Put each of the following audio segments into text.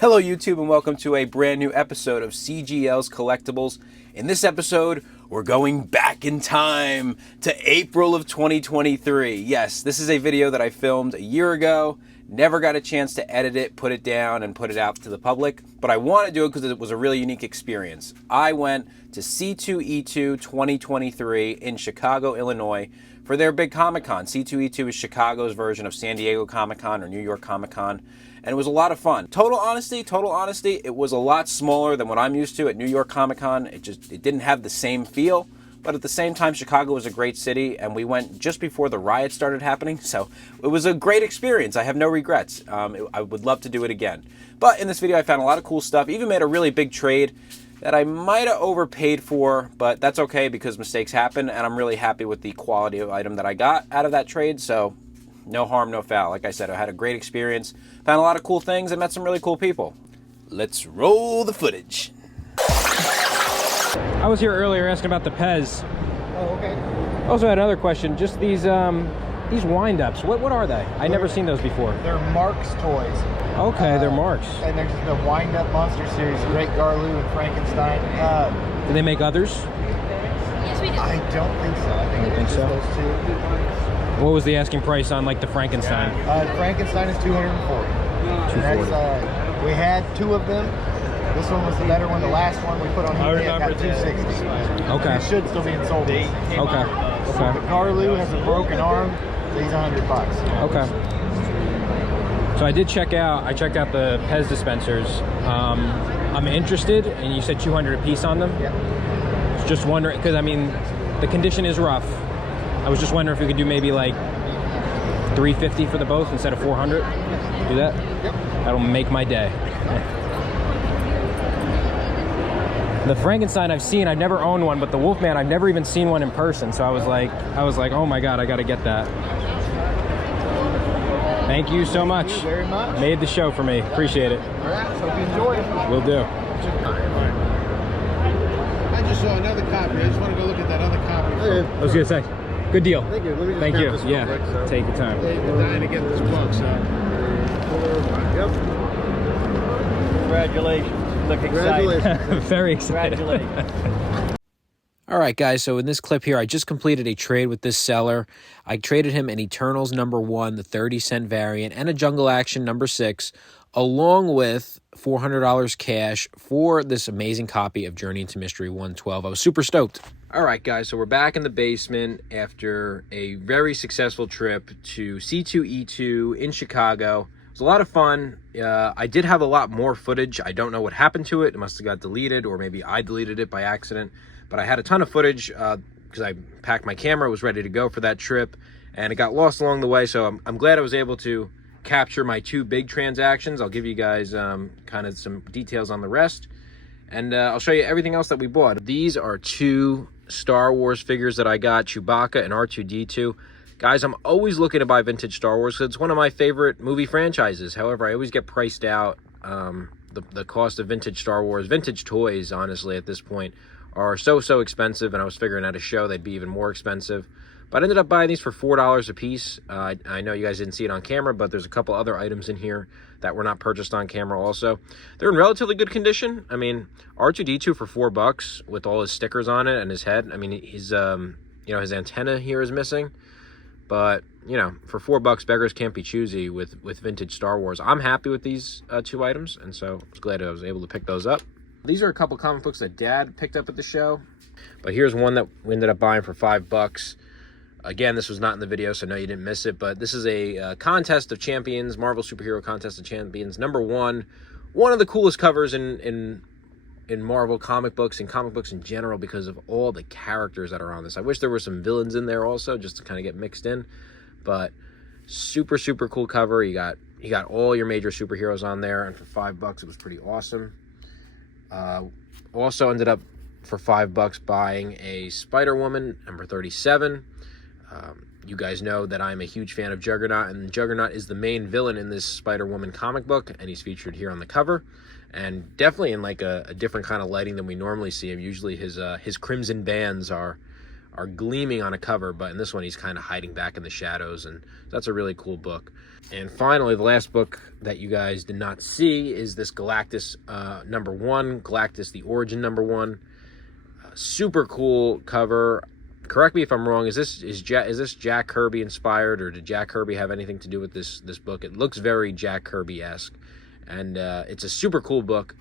Hello YouTube and welcome to a brand new episode of CGL's Collectibles. In this episode, we're going back in time to April of 2023. Yes, this is a video that I filmed a year ago. Never got a chance to edit it, put it down, and put it out to the public. But I want to do it because it was a really unique experience. I went to C2E2 2023 in Chicago, Illinois for their big Comic-Con. C2E2 is Chicago's version of San Diego Comic-Con or New York Comic-Con. And it was a lot of fun. Total honesty, it was a lot smaller than what I'm used to at New York Comic-Con. It didn't have the same feel, but at the same time, Chicago was a great city, and we went just before the riots started happening, so it was a great experience. I have no regrets. I would love to do it again. But in this video, I found a lot of cool stuff, even made a really big trade that I might have overpaid for, but that's okay because mistakes happen, and I'm really happy with the quality of item that I got out of that trade, so no harm, no foul. Like I said, I had a great experience, found a lot of cool things, and met some really cool people. Let's roll the footage. I was here earlier asking about the Pez. Oh, okay. Also had another question. Just these wind-ups. What are they? I never seen those before. They're Mark's toys. Okay, they're Mark's. And there's the wind-up monster series, Great Garloo and Frankenstein. Do they make others? Yes, we do. I don't think so. I think it's just those two. What was the asking price on like the Frankenstein? Frankenstein is $240. We had two of them. This one was the better one. The last one we put on eBay got $260. Okay. It should still be in sold. Okay. The Garloo has a broken arm, so he's $100. Okay. So I checked out the Pez dispensers. I'm interested, and you said 200 a piece on them? Yeah. Just wondering, because I mean, the condition is rough. I was just wondering if we could do maybe like 350 for the both instead of 400. Do that? Yep. That'll make my day. The Frankenstein I've seen, I've never owned one, but the Wolfman I've never even seen one in person. So I was like, oh my God, I got to get that. Thank you so much. Thank you very much. Made the show for me. Appreciate it. All right, hope you enjoy it. Will do. I just saw another copy. I just want to go look at that other copy. Okay. I was gonna say, good deal. Thank you. Let me just Thank grab you. this real Yeah, quick, so. take your time. They've been dying to get this book, so. Yep. Congratulations. Look excited. Congratulations. Very excited. Congratulations. All right, guys, so in this clip here, I just completed a trade with this seller. I traded him an Eternals #1, the 30-cent variant, and a Jungle Action #6, along with $400 cash for this amazing copy of Journey into Mystery 112. I was super stoked. All right, guys, so we're back in the basement after a very successful trip to C2E2 in Chicago. It was a lot of fun. I did have a lot more footage. I don't know what happened to it. It must have got deleted, or maybe I deleted it by accident. But I had a ton of footage because I packed my camera, was ready to go for that trip, and it got lost along the way. So I'm glad I was able to capture my two big transactions. I'll give you guys kind of some details on the rest, and I'll show you everything else that we bought. These are two Star Wars figures that I got, Chewbacca and R2-D2. Guys, I'm always looking to buy vintage Star Wars because it's one of my favorite movie franchises. However, I always get priced out. The cost of vintage Star Wars, vintage toys, honestly, at this point, are so expensive, and I was figuring at a show they'd be even more expensive. But I ended up buying these for $4 a piece. I know you guys didn't see it on camera, but there's a couple other items in here that were not purchased on camera also. They're in relatively good condition. I mean, R2-D2 for $4 with all his stickers on it and his head. I mean, he's his antenna here is missing. But, for $4, beggars can't be choosy with vintage Star Wars. I'm happy with these two items, and so I was glad I was able to pick those up. These are a couple comic books that Dad picked up at the show. But here's one that we ended up buying for $5. Again, this was not in the video, so no, you didn't miss it. But this is a Contest of Champions, Marvel Superhero Contest of Champions, #1. One of the coolest covers in Marvel comic books and comic books in general because of all the characters that are on this. I wish there were some villains in there also, just to kind of get mixed in. But super cool cover. You got all your major superheroes on there, and for $5, it was pretty awesome. Also ended up for $5 buying a Spider-Woman #37. You guys know that I'm a huge fan of Juggernaut, and Juggernaut is the main villain in this Spider-Woman comic book, and he's featured here on the cover, and definitely in like a different kind of lighting than we normally see him. Usually his crimson bands are are gleaming on a cover, but in this one he's kind of hiding back in the shadows, and that's a really cool book. And finally, the last book that you guys did not see is this Galactus #1, Galactus the Origin #1. Super cool cover. Correct me if I'm wrong. Is this Jack Kirby inspired, or did Jack Kirby have anything to do with this book? It looks very Jack Kirby-esque, and it's a super cool book.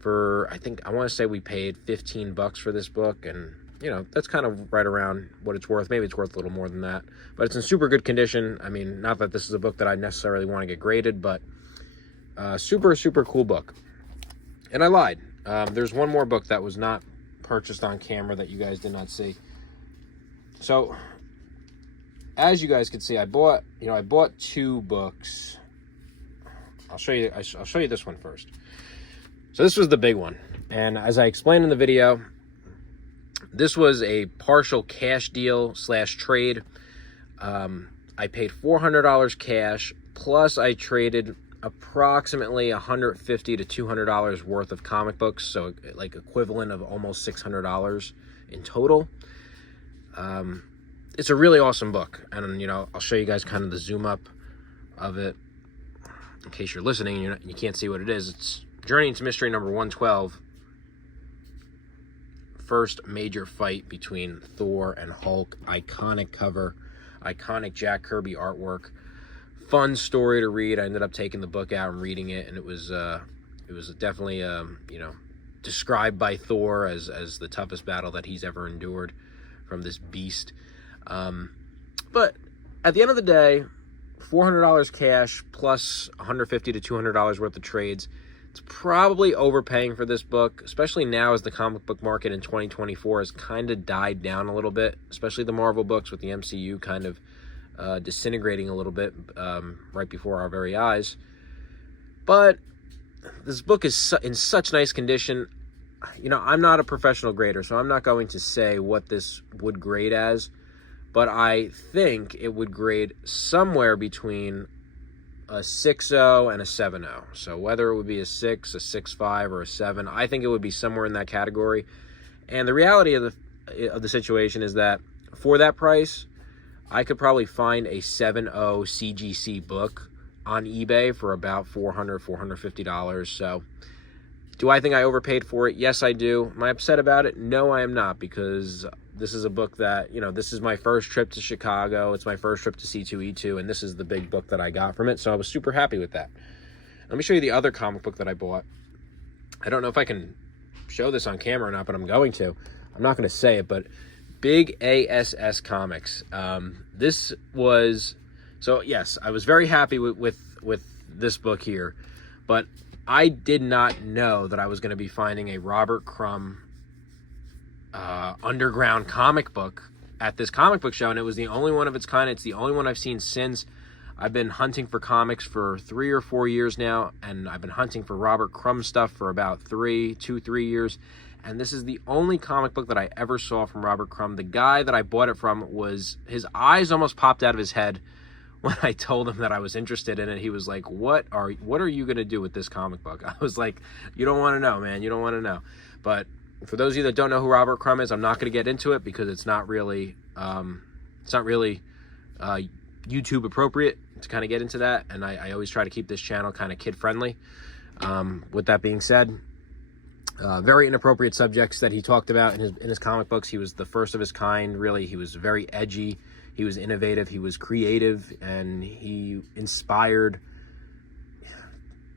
For I want to say we paid $15 for this book, and you know, that's kind of right around what it's worth. Maybe it's worth a little more than that, but it's in super good condition. I mean, not that this is a book that I necessarily want to get graded, but super cool book. And I lied. There's one more book that was not purchased on camera that you guys did not see. So, as you guys can see, I bought 2 books. I'll show you this one first. So this was the big one, and as I explained in the video, this was a partial cash deal / trade. I paid $400 cash, plus I traded approximately $150 to $200 worth of comic books, so like equivalent of almost $600 in total. It's a really awesome book, and you know, I'll show you guys kind of the zoom up of it in case you're listening and you can't see what it is. It's Journey into Mystery number 112. First major fight between Thor and Hulk. Iconic cover, iconic Jack Kirby artwork. Fun story to read. I ended up taking the book out and reading it, and it was definitely you know, described by Thor as the toughest battle that he's ever endured from this beast. But at the end of the day, $400 cash plus $150 to $200 worth of trades. It's probably overpaying for this book, especially now as the comic book market in 2024 has kind of died down a little bit, especially the Marvel books with the MCU kind of disintegrating a little bit right before our very eyes. But this book is in such nice condition. You know, I'm not a professional grader, so I'm not going to say what this would grade as, but I think it would grade somewhere between a 6.0 and a 7.0. So whether it would be a 6, a 6.5, or a 7, I think it would be somewhere in that category. And the reality of the situation is that for that price, I could probably find a 7.0 CGC book on eBay for about $400, $450. So do I think I overpaid for it? Yes, I do. Am I upset about it? No, I am not, because this is a book that, you know, this is my first trip to Chicago. It's my first trip to C2E2, and this is the big book that I got from it, so I was super happy with that. Let me show you the other comic book that I bought. I don't know if I can show this on camera or not, but I'm going to. I'm not going to say it, but Big ASS Comics. This was... So, yes, I was very happy with this book here, but I did not know that I was going to be finding a Robert Crumb underground comic book at this comic book show, and it was the only one of its kind. It's the only one I've seen since. I've been hunting for comics for 3 or 4 years now, and I've been hunting for Robert Crumb stuff for about 3 years, and this is the only comic book that I ever saw from Robert Crumb. The guy that I bought it from his eyes almost popped out of his head when I told him that I was interested in it. He was like, what are you going to do with this comic book? I was like, you don't want to know, man. You don't want to know. But for those of you that don't know who Robert Crumb is, I'm not going to get into it because it's not really YouTube appropriate to kind of get into that. And I always try to keep this channel kind of kid friendly. With that being said, very inappropriate subjects that he talked about in his comic books. He was the first of his kind, really. He was very edgy. He was innovative. He was creative, and he inspired,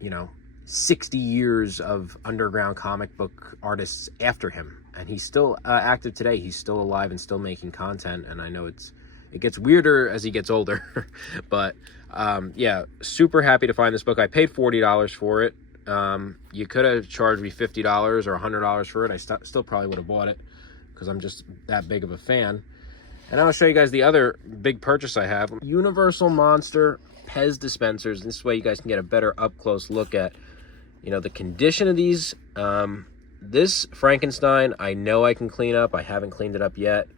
you know, 60 years of underground comic book artists after him, and he's still active today. He's still alive and still making content, and I know it gets weirder as he gets older. But yeah, super happy to find this book. I paid $40 for it. You could have charged me $50 or $100 for it. I still probably would have bought it because I'm just that big of a fan. And I'll show you guys the other big purchase I have. Universal Monster Pez dispensers. This way you guys can get a better up-close look at, you know, the condition of these. This Frankenstein, I know I can clean up. I haven't cleaned it up yet.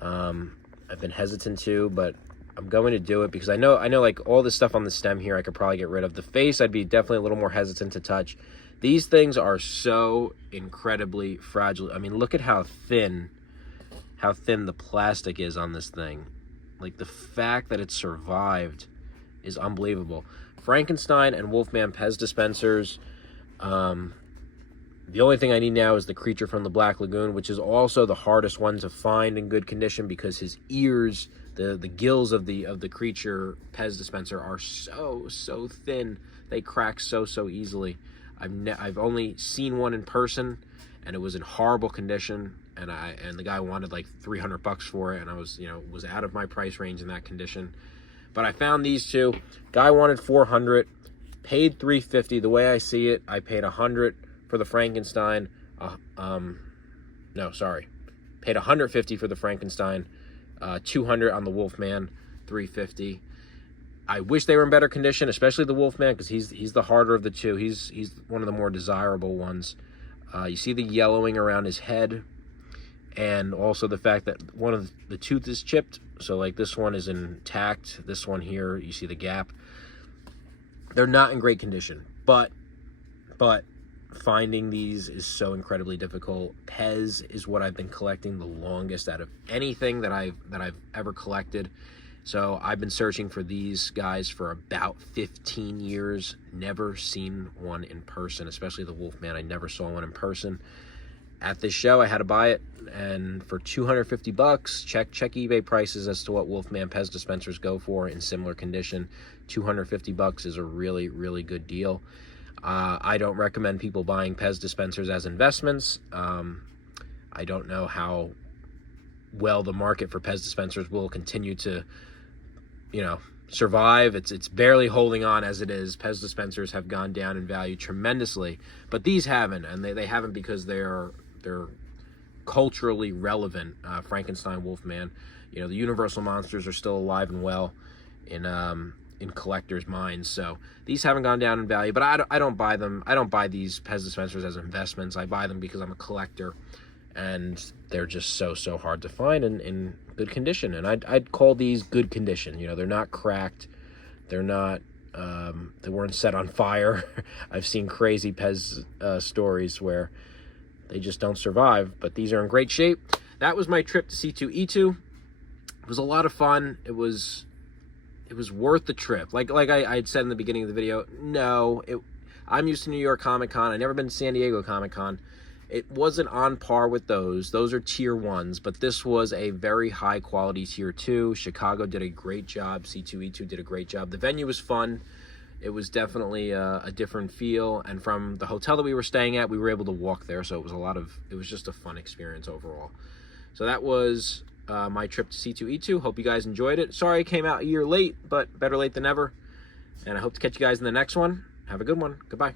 I've been hesitant to, but I'm going to do it because I know like all this stuff on the stem here I could probably get rid of. The face, I'd be definitely a little more hesitant to touch. These things are so incredibly fragile. I mean, look at how thin how thin the plastic is on this thing. Like, the fact that it survived is unbelievable. Frankenstein and Wolfman Pez dispensers. The only thing I need now is the Creature from the Black Lagoon, which is also the hardest one to find in good condition because his ears, the gills of the Creature Pez dispenser are so thin. They crack so easily. I've only seen one in person, and it was in horrible condition, and the guy wanted like $300 for it, and I was out of my price range in that condition. But I found these two. Guy wanted $400, paid $350. The way I see it, I paid $100 for the Frankenstein. Paid $150 for the Frankenstein, $200 on the Wolfman, $350. I wish they were in better condition, especially the Wolfman, because he's the harder of the two. He's one of the more desirable ones. You see the yellowing around his head, and also the fact that one of the tooth is chipped. So like this one is intact. This one here, you see the gap. They're not in great condition, but finding these is so incredibly difficult. Pez is what I've been collecting the longest out of anything that I've ever collected. So I've been searching for these guys for about 15 years. Never seen one in person, especially the Wolfman. I never saw one in person. At this show, I had to buy it, and for $250, check eBay prices as to what Wolfman Pez dispensers go for in similar condition. $250 is a really good deal. I don't recommend people buying Pez dispensers as investments. I don't know how well the market for Pez dispensers will continue to, survive. It's barely holding on as it is. Pez dispensers have gone down in value tremendously, but these haven't, and they haven't because they're culturally relevant. Frankenstein, Wolfman, the Universal monsters are still alive and well in collectors' minds. So these haven't gone down in value, but I don't buy them. I don't buy these Pez dispensers as investments. I buy them because I'm a collector, and they're just so hard to find in good condition. And I'd call these good condition. They're not cracked. They're not. They weren't set on fire. I've seen crazy Pez stories where they just don't survive, but these are in great shape. That was my trip to C2E2. It was a lot of fun. It was worth the trip. Like I had said in the beginning of the video, I'm used to New York Comic Con. I've never been to San Diego Comic Con. It wasn't on par with those. Those are tier 1s, but this was a very high quality tier 2. Chicago did a great job. C2E2 did a great job. The venue was fun. It was definitely a different feel, and from the hotel that we were staying at, we were able to walk there, so it was just a fun experience overall. So that was my trip to C2E2. Hope you guys enjoyed it. Sorry I came out a year late, but better late than never, and I hope to catch you guys in the next one. Have a good one. Goodbye.